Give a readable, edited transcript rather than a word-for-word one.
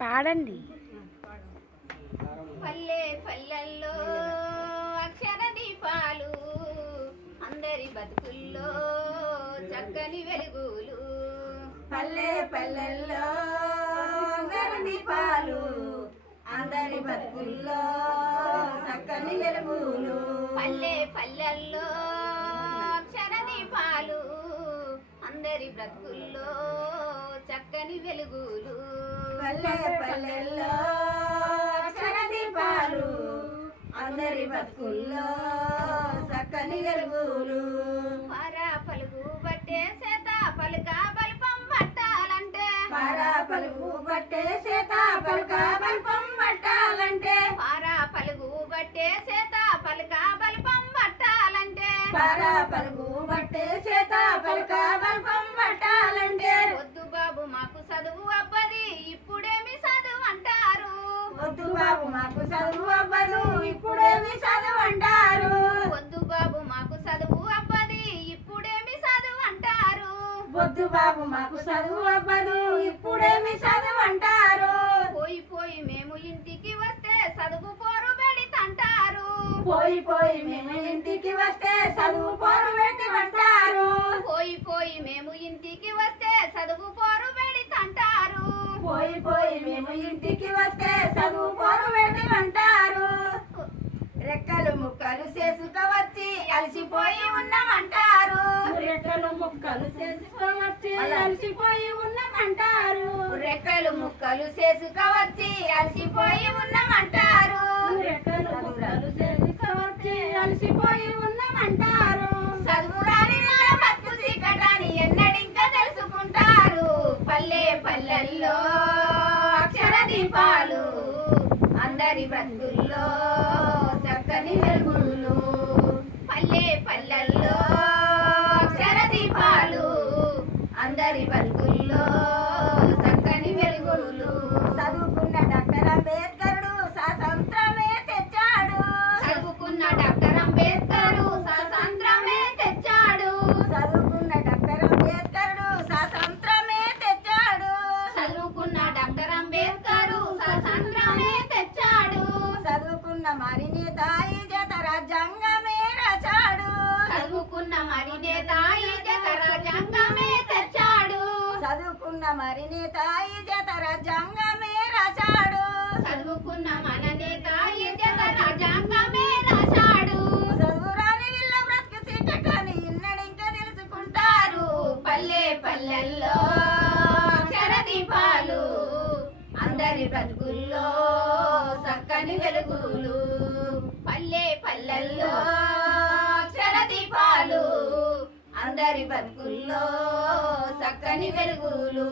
పాడండి. పల్లె పల్లెల్లో అక్షర దీపాలు, అందరి బతుకుల్లో చక్కని వెలుగులు. పల్లె పల్లెల్లో అక్షర దీపాలు, అందరి బతుకుల్లో చక్కని వెలుగులు. పల్లె పల్లెల్లో అక్షర దీపాలు, అందరి బ్రతుకుల్లో చక్కని వెలుగులు. పల్లె పల్లెల్లో అక్షర దీపాలు, అందరి బతుకుల్లో చక్కని వెలుగులు. పారా పలుకు బట్టే చేత పలుక బల్పం పట్టాలంటే, పారా పలుకు బట్టే చేత పలుక బల్పం పట్టాలంటే, పారా పలుకు బట్టే చేత పలుక బల్పం పట్టాలంటే, పారా పలుకు బట్టే చేత పలుక బల్పం పట్టాలంటే. వద్దు బాబు మాకు చదువు అబ్బది ఇప్పుడేమి చదువు అంటారు, వద్దు బాబు మాకు చదువు అవ్వదు ఇప్పుడేమి చదువు అంటారు. వద్దు బాబు మాకు చదువు అబ్బది ఇప్పుడేమి చదువు అంటారు. వద్దు బాబు మాకు చదువు అవ్వదు ఇప్పుడేమి చదువు అంటారు. పోయి పోయి మేము ఇంటికి వస్తే చదువు పోరు పెడితంటారు, పోయి పోయి మేము ఇంటికి వస్తే చదువు పోరు పెట్టమంటారు. పోయి పోయి మేము ఇంటికి వస్తే చదువు పోరు పెడితంటారు. పోయి పోయి మేము ఇంటికి వస్తే చదువు పోరు పెట్టమంటారు. రెక్కలు ముక్కలు చేసుకవచ్చి అలసిపోయి ఉన్నామంటారు. రెక్కలు ముక్కలు చేసుకవచ్చి అలసిపోయి ఉన్నామంటారు. రెక్కలు ముక్కలు చేసుకవచ్చి అలసిపోయి ఉన్నామంటారు. రెక్కలు ముక్కలు చేసుకవచ్చి అలసిపోయి ఉన్నామంటారు. చదువు రాని వాళ్ళ బతుకు చీకటాన్ని ఎన్నడింకా తెలుసుకుంటారు. పల్లె పల్లెల్లో అక్షర దీపాలు, అందరి బ్రతుకుల్లో చక్కని వెలుగులు. పల్లె పల్లెల్లో అక్షర దీపాలు, అందరి బతుకుల్లో చక్కని వెలుగులు. చదువుకున్న డాక్టర్ అంబేద్కరుడు స్వాతంత్రమే తెచ్చాడు. చదువుకున్న డాక్టర్ అంబేద్కరు స్వాతంత్రమే తెచ్చాడు. చదువుకున్న డాక్టర్ అంబేద్కరుడు స్వాతంత్రమే తెచ్చాడు. చదువుకున్న డాక్టర్ అంబేద్కరు స్వాతంత్రమే తెచ్చాడు. చదువుకున్న మరి నేత ఈ జత రాజ్యాంగమే రాశాడు. చదువుకున్న మరి నేత ఈ జత రాజ్యాంగమే తెచ్చాడు. చదువుకున్న మరి నేత ఈ జత రాజ్యాంగమే రాశాడు. చదువుకున్న మన నేత ఈ జత రాజ్యాంగమే రాశాడు. చదువు రాని వీళ్ళ బ్రతుకు చీకటని ఇన్నడింకా తెలుసుకుంటారు. పల్లె పల్లెల్లో అక్షర దీపాలు, అందరి బ్రతుకుల్లో చక్కని వెలుగులు. పల్లె పల్లెల్లో అక్షర దీపాలు, అందరి బ్రతుకుల్లో చక్కని వెలుగులు.